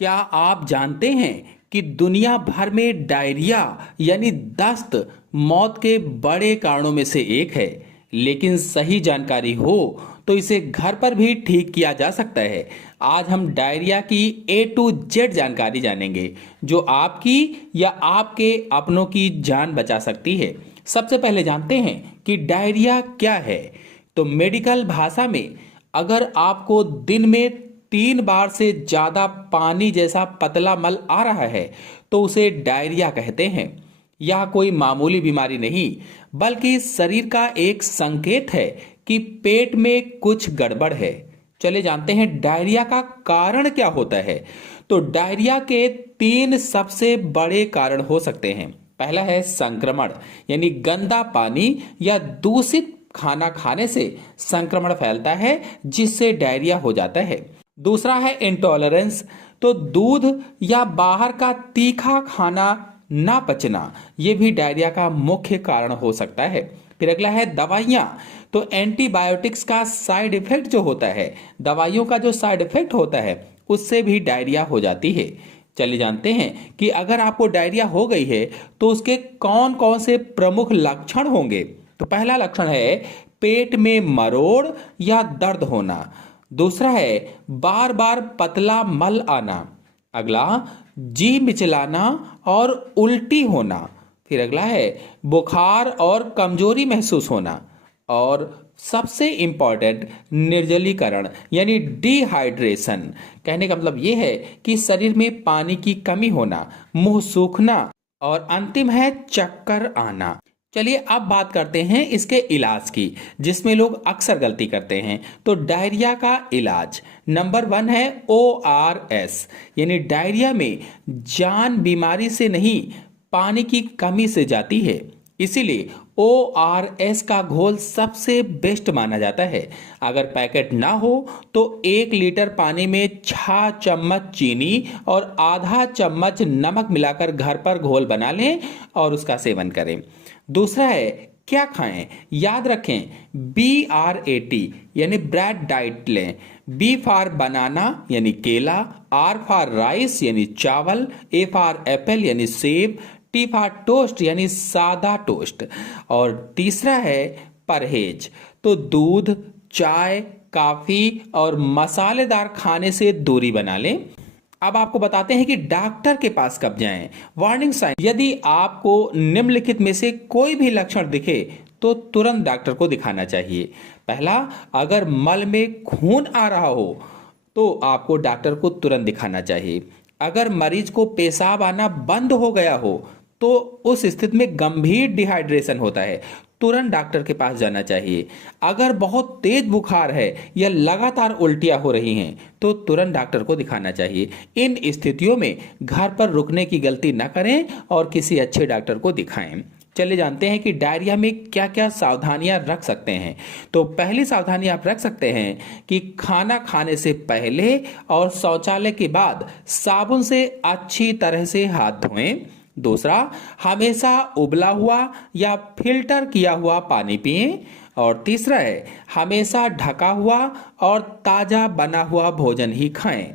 क्या आप जानते हैं कि दुनिया भर में डायरिया यानी दस्त मौत के बड़े कारणों में से एक है। लेकिन सही जानकारी हो तो इसे घर पर भी ठीक किया जा सकता है। आज हम डायरिया की A to Z जानकारी जानेंगे जो आपकी या आपके अपनों की जान बचा सकती है। सबसे पहले जानते हैं कि डायरिया क्या है। तो मेडिकल भाषा में अगर आपको दिन में 3 बार से ज्यादा पानी जैसा पतला मल आ रहा है तो उसे डायरिया कहते हैं। यह कोई मामूली बीमारी नहीं बल्कि शरीर का एक संकेत है कि पेट में कुछ गड़बड़ है। चले जानते हैं डायरिया का कारण क्या होता है। तो डायरिया के 3 सबसे बड़े कारण हो सकते हैं। पहला है संक्रमण यानी गंदा पानी या दूषित खाना खाने से संक्रमण फैलता है जिससे डायरिया हो जाता है। दूसरा है इंटॉलरेंस, तो दूध या बाहर का तीखा खाना ना पचना, यह भी डायरिया का मुख्य कारण हो सकता है। फिर अगला है दवाइयां, तो एंटीबायोटिक्स का साइड इफेक्ट जो होता है, दवाइयों का जो साइड इफेक्ट होता है उससे भी डायरिया हो जाती है। चलिए जानते हैं कि अगर आपको डायरिया हो गई है तो उसके कौन कौन से प्रमुख लक्षण होंगे। तो पहला लक्षण है पेट में मरोड़ या दर्द होना। दूसरा है बार बार पतला मल आना। अगला जी मिचलाना और उल्टी होना। फिर अगला है बुखार और कमजोरी महसूस होना। और सबसे इंपॉर्टेंट निर्जलीकरण यानी डिहाइड्रेशन। कहने का मतलब यह है कि शरीर में पानी की कमी होना, मुंह सूखना और अंतिम है चक्कर आना। चलिए अब बात करते हैं इसके इलाज की, जिसमें लोग अक्सर गलती करते हैं। तो डायरिया का इलाज नंबर 1 है ORS यानी डायरिया में जान बीमारी से नहीं पानी की कमी से जाती है, इसीलिए ORS का घोल सबसे बेस्ट माना जाता है। अगर पैकेट ना हो तो 1 लीटर पानी में 6 चम्मच चीनी और आधा चम्मच नमक मिलाकर घर पर घोल बना लें और उसका सेवन करें। दूसरा है क्या खाएं, याद रखें BRAT यानी ब्रेड डाइट लें। B फॉर बनाना यानी केला, R फॉर राइस यानी चावल, A फॉर एप्पल यानी सेब, T फॉर टोस्ट यानी सादा टोस्ट। और तीसरा है परहेज, तो दूध, चाय, कॉफी और मसालेदार खाने से दूरी बना लें। अब आपको बताते हैं कि डॉक्टर के पास कब जाएं। वार्निंग साइन, यदि आपको निम्नलिखित में से कोई भी लक्षण दिखे तो तुरंत डॉक्टर को दिखाना चाहिए। पहला, अगर मल में खून आ रहा हो तो आपको डॉक्टर को तुरंत दिखाना चाहिए। अगर मरीज को पेशाब आना बंद हो गया हो तो उस स्थिति में गंभीर डिहाइड्रेशन होता है, तुरंत डॉक्टर के पास जाना चाहिए। अगर बहुत तेज बुखार है या लगातार उल्टियां हो रही हैं तो तुरंत डॉक्टर को दिखाना चाहिए। इन स्थितियों में घर पर रुकने की गलती न करें और किसी अच्छे डॉक्टर को दिखाएं। चलिए जानते हैं कि डायरिया में क्या क्या सावधानियां रख सकते हैं। तो पहली सावधानी आप रख सकते हैं कि खाना खाने से पहले और शौचालय के बाद साबुन से अच्छी तरह से हाथ धोएं। दूसरा, हमेशा उबला हुआ या फिल्टर किया हुआ पानी पिएं। और तीसरा है हमेशा ढका हुआ और ताजा बना हुआ भोजन ही खाएं।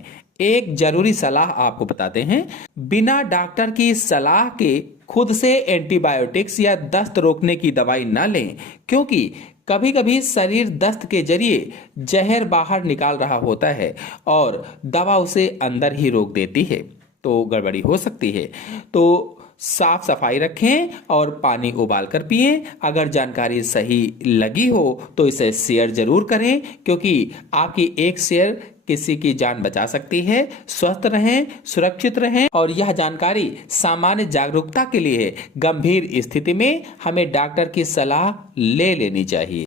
एक जरूरी सलाह आपको बताते हैं, बिना डॉक्टर की सलाह के खुद से एंटीबायोटिक्स या दस्त रोकने की दवाई न लें, क्योंकि कभी कभी शरीर दस्त के जरिए जहर बाहर निकाल रहा होता है और दवा उसे अंदर ही रोक देती है, तो गड़बड़ी हो सकती है। तो साफ सफाई रखें और पानी उबाल कर पिएं। अगर जानकारी सही लगी हो तो इसे शेयर जरूर करें, क्योंकि आपकी एक शेयर किसी की जान बचा सकती है। स्वस्थ रहें, सुरक्षित रहें और यह जानकारी सामान्य जागरूकता के लिए है। गंभीर स्थिति में हमें डॉक्टर की सलाह ले लेनी चाहिए।